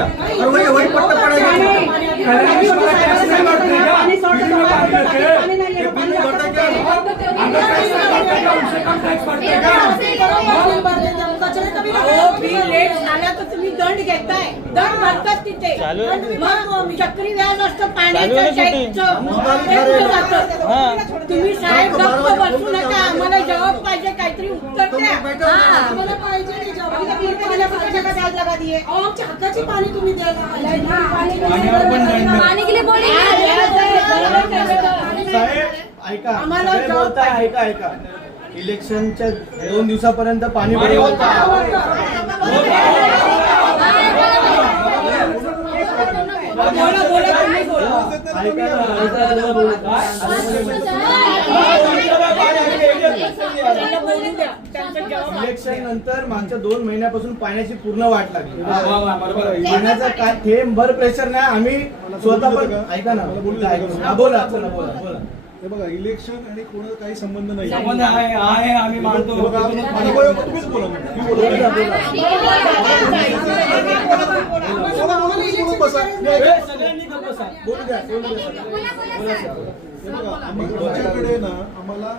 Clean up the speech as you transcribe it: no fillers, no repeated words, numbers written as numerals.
क्या और वही पट्टा पड़ेगा। तुम्ही दंड घेताय, दंड भरतात तिथे, मग चक्री व्याज असतं पाण्याचं टॅक्सचं, तुम्ही साहेब गप्प बसू नका, आम्हाला जबाब पाहिजे, काहीतरी उत्तर द्या. आम्हाला पाहिजे हक्काची पाणी तुम्ही द्यायला पाणी गेले ऐका ऐका ऐका इलेक्शनच्या 2 दिवसापर्यंत पाणी इलेक्शन नंतर मागच्या 2 महिन्यापासून पाण्याची पूर्ण वाट लागली. पाण्याचा काय थेंबभर प्रेशर नाही. आम्ही स्वतः पण ऐका ना बोला बोला बोला. हे बघा इलेक्शन आणि कोणाचा काही संबंध नाही. संबंध आहे आम्ही मानतो. तुम्हीच बोला. सगळ्यांनी आमच्याकडे ना आम्हाला